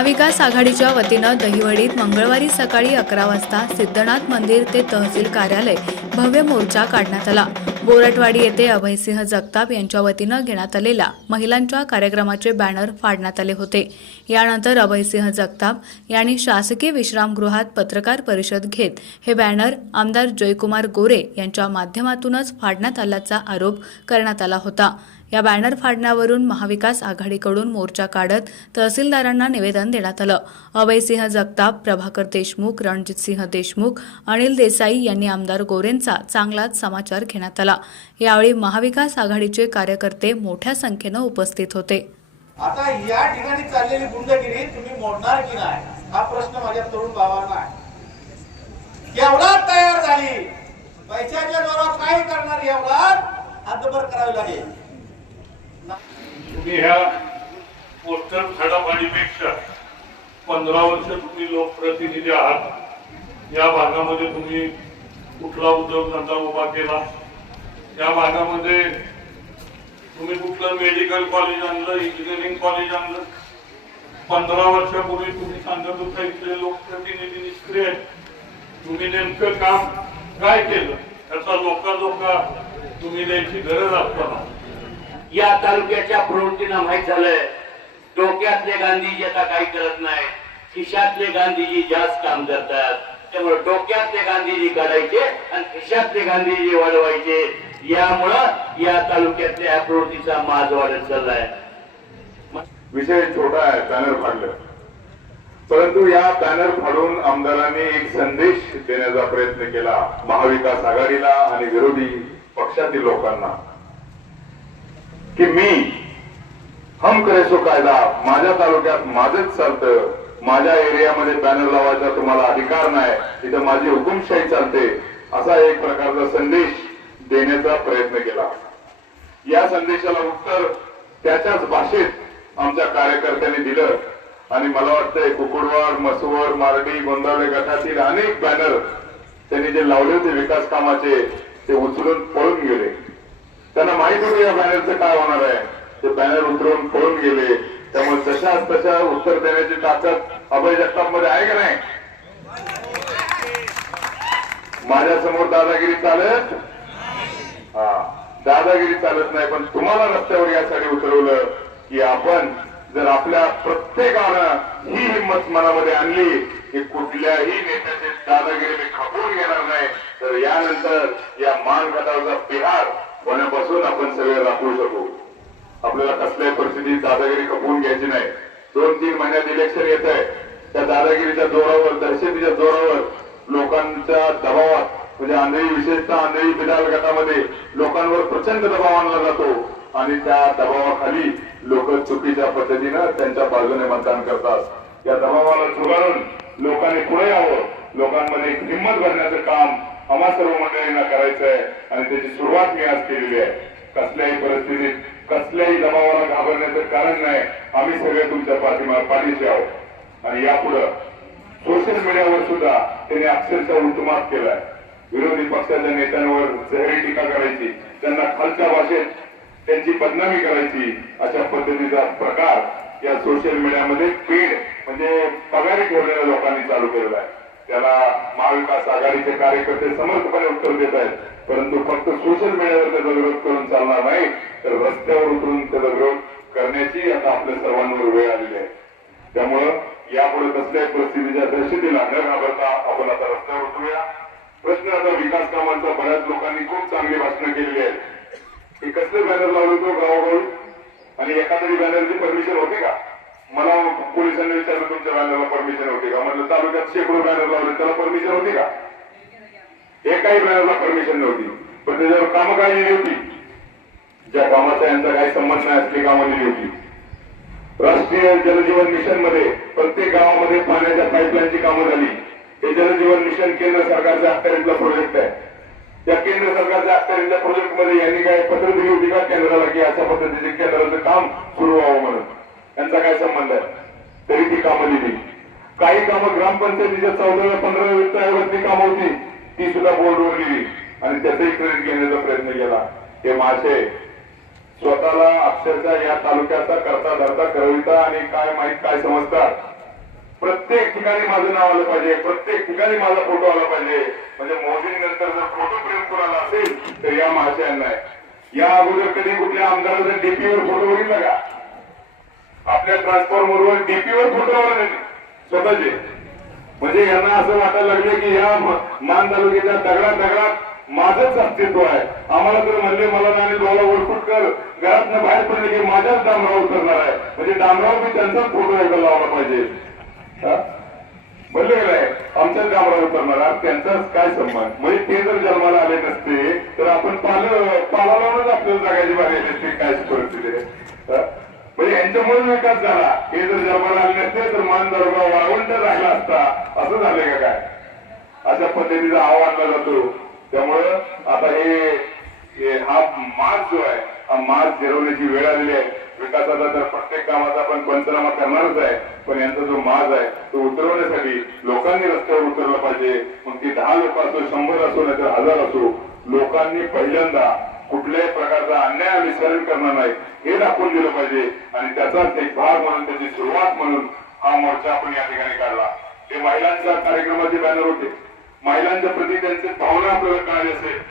महाविकास आघाडीच्या वतीनं दहिवडीत मंगळवारी सकाळी अकरा वाजता सिद्धनाथ मंदिर ते तहसील कार्यालय भव्य मोर्चा काढण्यात आला. बोरटवाडी येथे अभयसिंह जगताप यांच्या वतीनं घेण्यात आलेल्या महिलांच्या कार्यक्रमाचे बॅनर फाडण्यात आले होते. यानंतर अभयसिंह जगताप यांनी शासकीय विश्रामगृहात पत्रकार परिषद घेत हे बॅनर आमदार जयकुमार गोरे यांच्या माध्यमातूनच फाडण्यात आल्याचा आरोप करण्यात आला होता. या बॅनर फाडण्यावरून महाविकास आघाडीकडून मोर्चा काढत तहसीलदारांना निवेदन देण्यात आलं. अभयसिंह जगताप प्रभाकर देशमुख रणजितसिंह देशमुख अनिल देसाई यांनी आमदार गोरेंचा चांगलाच समाचार घेण्यात आला. यावेळी महाविकास आघाडीचे कार्यकर्ते मोठ्या संख्येनं उपस्थित होते. आता या ठिकाणी चाललेली गुंडगिरी तुम्ही मोडणार की नाही? हा प्रश्न माझ्या तरुण भावांना आहे. केवढा तयार झाली. पैशाच्या जोरावर काय करणार एवढा हातभर करावी लागेल. तुम्ही ह्या पोस्टर झाडापाडीपेक्षा पंधरा वर्ष तुम्ही लोकप्रतिनिधी आहात. या भागामध्ये तुम्ही कुठला उद्योगधंदा उभा केला? या भागामध्ये तुम्ही कुठलं मेडिकल कॉलेज आणलं इंजिनिअरिंग कॉलेज आणलं? पंधरा वर्षापूर्वी तुम्ही सांगत होता इथले लोकप्रतिनिधी निष्क्रिय तुम्ही नेमकं काम काय केलं? याचा लोका तुम्ही द्यायची गरज असताना या तालुक्याच्या प्रवृत्तीनं माहीत झालंय डोक्यातले गांधीजी आता काही करत नाही खिशातले गांधीजी जास्त काम करतात. त्यामुळे डोक्यातले गांधीजी काढायचे आणि खिशातले गांधीजी वाढवायचे. यामुळं या तालुक्यातल्या या प्रवृत्तीचा माज वाढत चाललाय. विषय छोटा आहे बॅनर फाडलं. परंतु या बॅनर फाडून आमदारांनी एक संदेश देण्याचा प्रयत्न केला महाविकास आघाडीला आणि विरोधी पक्षातील लोकांना. की मी हम करेसो कायदा माझ्या तालुक्यात माझंच चालतं माझ्या एरियामध्ये बॅनर लावायचा तुम्हाला अधिकार नाही इथं माझी हुकुमशाही चालते असा एक प्रकारचा संदेश देण्याचा प्रयत्न केला. या संदेशाला उत्तर त्याच्याच भाषेत आमच्या कार्यकर्त्यांनी दिलं आणि मला वाटतंय कुकुडवाड मसुवर मारडी गोंदावे गटातील अनेक बॅनर त्यांनी जे लावले होते विकास कामाचे ते उचलून पळून गेले. त्यांना माहीत होतं या बॅनरचं काय होणार आहे. ते बॅनर उतरवून पळून गेले. त्यामुळे तशाच तशा उत्तर देण्याची ताकद अभय जगतापमध्ये आहे का नाही? माझ्यासमोर दादागिरी चालत? हा दादागिरी चालत नाही पण तुम्हाला रस्त्यावर यासाठी उतरवलं की आपण जर आपल्या प्रत्येकानं ही हिंमत मनामध्ये आणली की कुठल्याही नेत्याचे दादागिरी मी खपवून घेणार नाही तर यानंतर या मान बिहार होण्यापासून आपण सगळे राखू शकू? आपल्याला कसल्याही परिस्थितीत दादागिरी खपवून घ्यायची नाही. दोन तीन महिन्यात इलेक्शन येत आहे. त्या दादागिरीच्या जोरावर दहशतीच्या जोरावर लोकांच्या दबावात म्हणजे आंधळी विशेषतः आंधळी बिदाल गटामध्ये लोकांवर प्रचंड दबाव आणला जातो. आणि त्या दबावाखाली लोक चुकीच्या पद्धतीनं त्यांच्या बाजूने मतदान करतात. या दबावाला चुगारून लोकांनी पुढे यावं. लोकांमध्ये हिंमत भरण्याचं काम आम्हा सर्व मंडळींना करायचं आहे आणि त्याची सुरुवात मी आज केलेली आहे. कसल्याही परिस्थितीत कसल्याही दबावाला घाबरण्याचं कारण नाही आम्ही सगळे तुमच्या पाठीमा पाठीशी आहोत. आणि यापुढं सोशल मीडियावर सुद्धा त्यांनी अक्षरशः उल्टमात केलाय. विरोधी पक्षाच्या नेत्यांवर जहरी टीका करायची त्यांना खालच्या भाषेत त्यांची बदनामी करायची अशा पद्धतीचा प्रकार या सोशल मीडियामध्ये पेड म्हणजे पगारी ठेवलेल्या लोकांनी चालू केलेला आहे. त्याला महाविकास आघाडीचे कार्यकर्ते समर्थपणे उत्तर देत आहेत. परंतु फक्त सोशल मीडियावर त्याचा विरोध करून चालणार नाही तर रस्त्यावर उतरून त्याचा विरोध करण्याची आता आपल्या सर्वांवर वेळ आलेली आहे. त्यामुळं यापुढे कसल्याही परिस्थितीच्या दहशतीला न घाबरता आपण आता रस्त्यावर उतरूया. प्रश्न आता विकास कामांचा बऱ्याच लोकांनी खूप चांगली भाषणं केलेली आहेत. हे कसले बॅनर लावले तो गावाकडून आणि एखादी बॅनरची परमिशन होते का? मला पोलिसांनी विचारलं तुमच्या बॅनरला परमिशन होती का? म्हटलं तालुक्यात शेकडो बॅनर लावले त्याला परमिशन होती का? एकाही बॅनरला परमिशन नव्हती. पण त्याच्यावर कामं काय लिहिली होती? ज्या कामाचा यांचा काही संबंध नाही असली कामं लिहिली होती. राष्ट्रीय जलजीवन मिशनमध्ये प्रत्येक गावामध्ये पाण्याच्या पाईपलाईनची कामं झाली. हे जलजीवन मिशन केंद्र सरकारच्या अखत्यारीतला प्रोजेक्ट आहे. त्या केंद्र सरकारच्या अखत्यारीतल्या प्रोजेक्टमध्ये यांनी काय पत्र दिली होती का केंद्राला की अशा पद्धतीचे केंद्राचं काम सुरू व्हावं म्हणून? यांचा काय संबंध आहे? तरी ती कामं दिली काही कामं ग्रामपंचायतीच्या चौदाव्या पंधराव्या वित्त आयोगातली कामं होती ती सुद्धा बोर्डवर लिहिली. आणि त्याचाही क्रेडिट घेण्याचा प्रयत्न केला. हे मासे स्वतःला अक्षरशः या तालुक्याचा करता धरता करविता आणि काय माहीत काय समजतात. प्रत्येक ठिकाणी माझं नाव आलं पाहिजे. प्रत्येक ठिकाणी माझा फोटो आला पाहिजे. म्हणजे मोदींनंतर जर फोटो प्रेम कोणाला असेल तर या महाशयांना या अगोदर कधी कुठल्या आमदाराचा डीपीवर फोटो बघितला का? आपल्या ट्रान्सफॉर्मरवर डीपीवर फोटो आला स्वतःचे. म्हणजे यांना असं वाटायला लागले की या मान तालुक्याच्या दगडा दगडात माझंच अस्तित्व आहे. आम्हाला तर म्हणले मला आणि भाऊला ओळखूट घरातनं बाहेर पडले की माझ्याच डांबरावर उतरणार आहे. म्हणजे डामराव मी त्यांचाच फोटो एकदा लावला पाहिजे. हा? म्हणले काय आमच्याच डांबरावर उतरणार. त्यांचाच काय सन्मान म्हणजे ते जर जन्माला आले नसते तर आपण पाल पाला लावूनच आपल्याला जगायची बारी काय परिस्थिती आहे? म्हणजे यांच्यामुळे विकास झाला. हे जर जन्माला आले नसते तर मान दरोगा वाळवंट राहिला असता. असं झालंय का काय? अशा पद्धतीचा आव्हान जातो. त्यामुळं आता हे हा मार्च जो आहे हा मार्च फिरवण्याची वेळ आलेली आहे. विकासाचा तर प्रत्येक कामाचा आपण पंचनामा करणारच आहे. पण यांचा जो माज आहे तो उतरवण्यासाठी लोकांनी रस्त्यावर उतरला पाहिजे. मग ती दहा लोक असो शंभर असो नाही तर हजार असो लोकांनी पहिल्यांदा कुठल्याही प्रकारचा अन्याय विसरण करणार नाही. हे दाखवून दिलं पाहिजे. आणि त्याचाच एक भाग म्हणून त्याची सुरुवात म्हणून हा मोर्चा आपण या ठिकाणी काढला. हे महिलांच्या कार्यक्रमाचे बॅनर होते. महिलांच्या प्रती त्यांचे भावना आपल्याला कळाली असेल.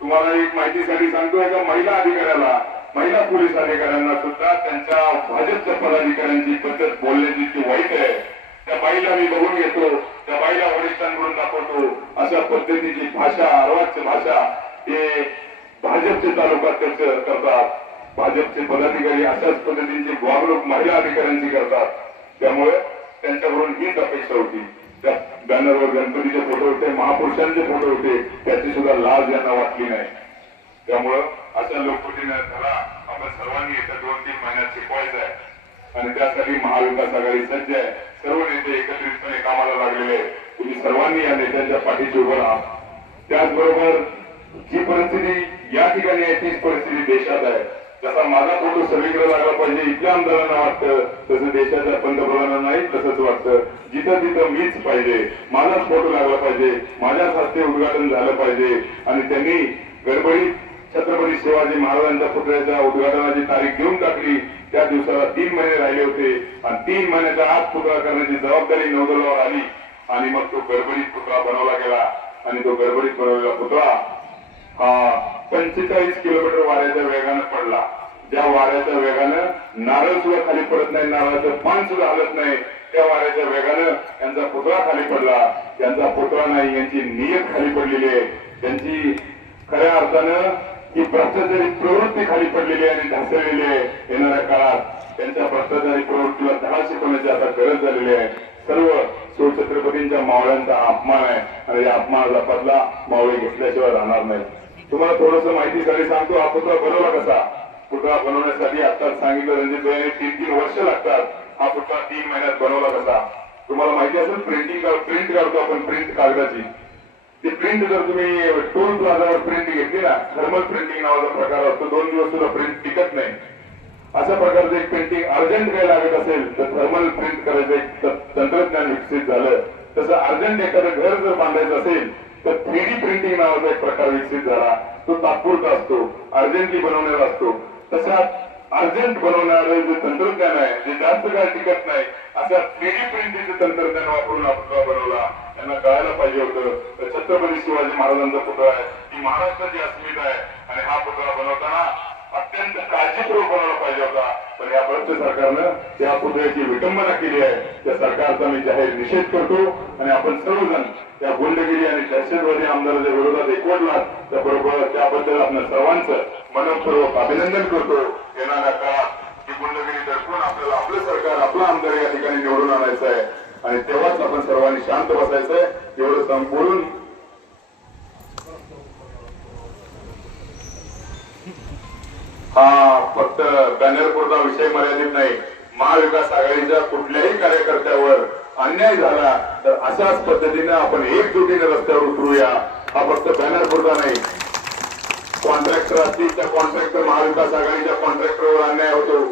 तुम्हाला एक माहितीसाठी सांगतो एका महिला अधिकाऱ्याला महिला पोलीस अधिकाऱ्यांना सुद्धा त्यांच्या भाजपच्या पदाधिकाऱ्यांची पद्धत बोलण्याची जी वाईट आहे त्या बाईला मी बघून घेतो. त्या बाईला वरिष्ठांकडून दाखवतो. अशा पद्धतीची भाषा अर्वाच्य भाषा हे भाजपचे तालुकाध्यक्ष करतात भाजपचे पदाधिकारी अशाच पद्धतीची वागणूक महिला अधिकाऱ्यांची करतात त्यामुळे त्यांच्याकडून हीच अपेक्षा होती. त्या बॅनरवर गणपतीचे फोटो होते महापुरुषांचे फोटो होते त्याची सुद्धा लाज यांना वाटली नाही. त्यामुळं अशा लोकप्रतिनिधी धरा आपण सर्वांनी येत्या दोन तीन महिन्यात शिकवायचं आहे. आणि त्यासाठी महाविकास आघाडी सज्ज आहे. सर्व नेते एकत्रितपणे कामाला लागलेले आहेत. तुम्ही सर्वांनी या नेत्यांच्या पाठीशी उभं राहा. त्याचबरोबर जी परिस्थिती या ठिकाणी आहे तीच परिस्थिती देशात आहे. जसा माझा फोटो सगळीकडे लागला पाहिजे इथल्या आमदारांना वाटतं तसं देशाच्या पंतप्रधानांना तसंच वाटतं. जिथं तिथं मीच पाहिजे माझाच फोटो लागला पाहिजे माझ्याच हस्ते उद्घाटन झालं पाहिजे. आणि त्यांनी गडबडीत छत्रपती शिवाजी महाराजांच्या पुतळ्याच्या उद्घाटनाची तारीख घेऊन टाकली. त्या दिवसाला तीन महिने राहिले होते. आणि तीन महिन्याच्या आत पुतळा करण्याची जबाबदारी नौदलावर आली. आणि मग तो गडबडीत पुतळा बनवला गेला. आणि तो गडबडीत बनवलेला पुतळा पंचेचाळीस किलोमीटर वाऱ्याच्या वेगानं पडला. ज्या वाऱ्याच्या वेगानं नारळ सुद्धा खाली पडत नाही नारळाचं पान सुद्धा हलत नाही त्या वाऱ्याच्या वेगानं यांचा पुतळा खाली पडला. यांचा पुतळा नाही यांची नियत खाली पडलेली आहे. त्यांची खऱ्या अर्थानं ही भ्रष्टाचारी प्रवृत्ती खाली पडलेली आहे आणि ढासळलेली आहे येणाऱ्या काळात. त्यांच्या भ्रष्टाचारी प्रवृत्तीला धडा शिकवण्याची आता गरज झालेली आहे. सर्व शिवछत्रपतींच्या मावळ्यांचा अपमान आहे. आणि या अपमानाचा बदला मावळे घेतल्याशिवाय राहणार नाही तुम्हाला थोडस माहितीसाठी सांगतो. हा पुतळा बनवला कसा? पुतळा बनवण्यासाठी आता सांगितलं रणजित भाई तीन तीन वर्ष लागतात. हा पुतळा तीन महिन्यात बनवला कसा? तुम्हाला माहिती असेल प्रिंटिंग प्रिंट काढतो आपण प्रिंट कागदाची. ती प्रिंट जर तुम्ही टोल प्लाझावर प्रिंट घेतली ना थर्मल प्रिंटिंग नावाचा प्रकार असतो. दोन दिवस सुद्धा प्रिंट टिकत नाही. अशा प्रकारचं एक प्रिंटिंग अर्जंट काही लागत असेल तर थर्मल प्रिंट करायचं एक तंत्रज्ञान विकसित झालं. तसं अर्जंट एखादं घर जर बांधायचं असेल तर थ्री डी प्रिंटिंग नावाचा एक प्रकार विकसित झाला. तो तात्पुरता असतो अर्जंटली बनवलेला असतो. तशात अर्जंट बनवणारं जे तंत्रज्ञान आहे जे जास्त काळ टिकत नाही अशा थ्री डी प्रिंटिंगचं तंत्रज्ञान वापरून हा बनवला. त्यांना कळायला पाहिजे होतं. तर छत्रपती शिवाजी महाराजांचा पुतळा आहे. ही महाराष्ट्राची अस्मिता आहे. आणि हा पुतळा बनवताना अत्यंत काळजीपूर्वक बनवला पाहिजे होता. पण या भ्रष्ट सरकारनं या पुतळ्याची विटंबना केली आहे. त्या सरकारचा मी जाहीर निषेध करतो आणि आपण सर्वजण त्या गुंडगिरी आणि दहशतवादी आमदाराच्या विरोधात एकवडला त्याबरोबर त्याबद्दल आपण सर्वांचं मनपूर्वक अभिनंदन करतो. येणाऱ्या काळात ही गुंडगिरी दडपून आपल्याला आपलं सरकार आपला आमदार या ठिकाणी निवडून आणायचं आहे. आणि तेव्हाच आपण सर्वांनी शांत बसायचंय एवढं संपूर्ण हा फक्त बॅनर पुरता विषय मर्यादित नाही. महाविकास आघाडीच्या कुठल्याही कार्यकर्त्यावर अन्याय झाला तर अशाच पद्धतीने आपण एकजुटीने रस्त्यावर उतरूया. हा फक्त बॅनर पुरता नाही. कॉन्ट्रॅक्टर असतील त्या कॉन्ट्रॅक्टर महाविकास आघाडीच्या कॉन्ट्रॅक्टरवर अन्याय होतो.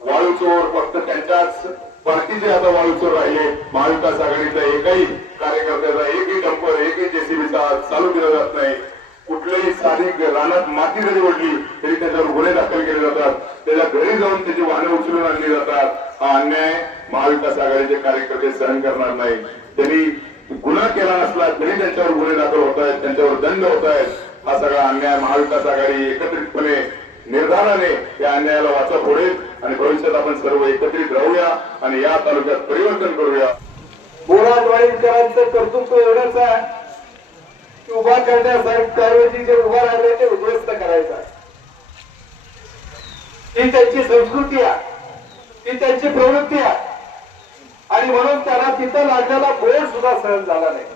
वाळू चोर फक्त त्यांच्याच पार्टीचे आता वाळू चोर राहिले. महाविकास आघाडीचा एकही कार्यकर्त्याचा एकही डंपर एकही जेसीबीचा चालू केला जात नाही. कुठलंही स्थानिक रानात माती जरी ओढली तरी त्याच्यावर गुन्हे दाखल केले जातात. त्याच्या घरी जाऊन त्याची वाहने उचलून आणली जातात. हा अन्याय महाविकास आघाडीचे कार्यकर्ते सहन करणार नाही त्यांनी गुन्हा केला नसला तरी त्यांच्यावर गुन्हे दाखल होत आहेत त्यांच्यावर दंड होत आहेत. हा सगळा अन्याय महाविकास आघाडी एकत्रितपणे निर्धाराने या अन्यायाला वाचा फोडेल आणि भविष्यात आपण सर्व एकत्रित राहूया आणि या तालुक्यात परिवर्तन करूया. बोरा द्वारे करायचं कर्तृत्व एवढंच आहे उभा करण्यासाठी त्याऐवजी जे उभा राहिले ते उद्ध्वस्त करायचं. ही त्यांची संस्कृती आहे. ही त्यांची प्रवृत्ती आहे. आणि म्हणून त्याला तिथं लागलेला बोर्ड सुद्धा सहन झाला नाही.